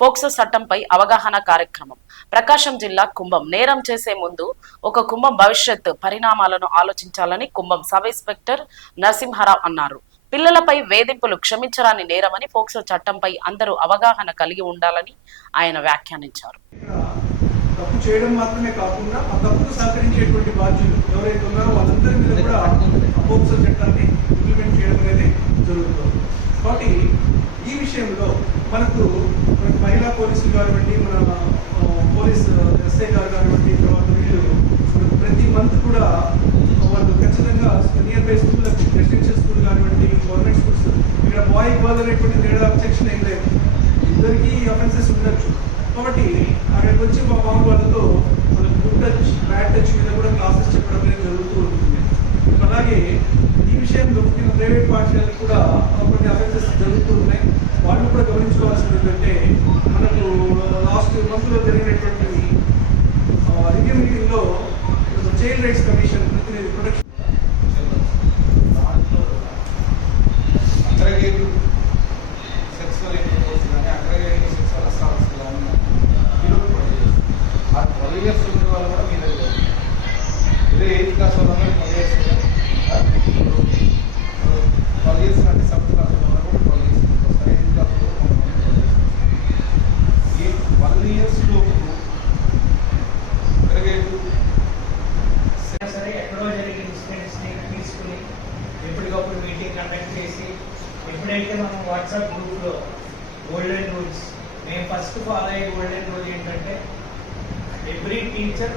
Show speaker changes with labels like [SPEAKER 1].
[SPEAKER 1] POCSO చట్టంపై అవగాహన కార్యక్రమం. ప్రకాశం జిల్లా కుంభం. నేరం చేసే ముందు ఒక కుంభం భవిష్యత్ పరిణామాలను ఆలోచించాలని కుంభం సబ్ ఇన్స్పెక్టర్ నరసింహారావు అన్నారు. పిల్లలపై వేధింపులు క్షమించరాని నేరమని ఫోక్సో చట్టంపై అందరూ అవగాహన కలిగి ఉండాలని ఆయన వ్యాఖ్యానించారు.
[SPEAKER 2] తప్పు చేయడం మాత్రమే కాకుండా ఆ తప్పుకు సహకరించేటువంటి బాధ్యులు ఎవరైతే ఉన్నారో వాళ్ళందరి మీద కూడా అపోక్సో చట్టాన్ని ఇంప్లిమెంట్ చేయడం అనేది జరుగుతుంది. కాబట్టి ఈ విషయంలో మనకు మనకు మహిళా పోలీసులు కానివ్వండి మన పోలీస్ ఎస్ఐ గారు కానివ్వండి తర్వాత వీళ్ళు ప్రతి మంత్ కూడా వాళ్ళు ఖచ్చితంగా near by school residential school కానివ్వండి గవర్నమెంట్ స్కూల్స్ ఇక్కడ బాయ్ గర్ల్ అనేటువంటి తేడా సెక్షన్ ఏం లేదు. ఇద్దరికి అఫెన్సెస్ ఉండొచ్చు. కాబట్టి అక్కడికి వచ్చి మా బాబు వాళ్ళతో వాళ్ళకి గుడ్ టచ్ బ్యాడ్ టచ్ మీద కూడా క్లాసెస్ చెప్పడం అనేది జరుగుతూ ఉంటుంది. అలాగే ఈ విషయంలో ముఖ్యంగా ప్రైవేట్ పాఠశాలకు కూడా కొన్ని అఫెన్సెస్ జరుగుతూ ఉన్నాయి. వాళ్ళు కూడా గమనించుకోవాల్సింది ఏంటంటే మనకు లాస్ట్ మంత్లో జరిగినటువంటి రివ్యూ మీటింగ్లో చైల్డ్ రైట్స్ కమిషన్
[SPEAKER 3] ఈ ఇయర్స్ లోపు అగ్రగేటు
[SPEAKER 4] సరే ఎక్కడో జరిగిన ఇన్సిడెంట్స్ని తీసుకుని ఎప్పటికప్పుడు మీటింగ్ కండక్ట్ చేసి ఎప్పుడైతే మనం వాట్సాప్ గ్రూప్లో గోల్డెన్ రూల్స్ మేము ఫస్ట్ ఫాలో అయ్యే గోల్డెన్ రూల్ ఏంటంటే ఎవ్రీ టీచర్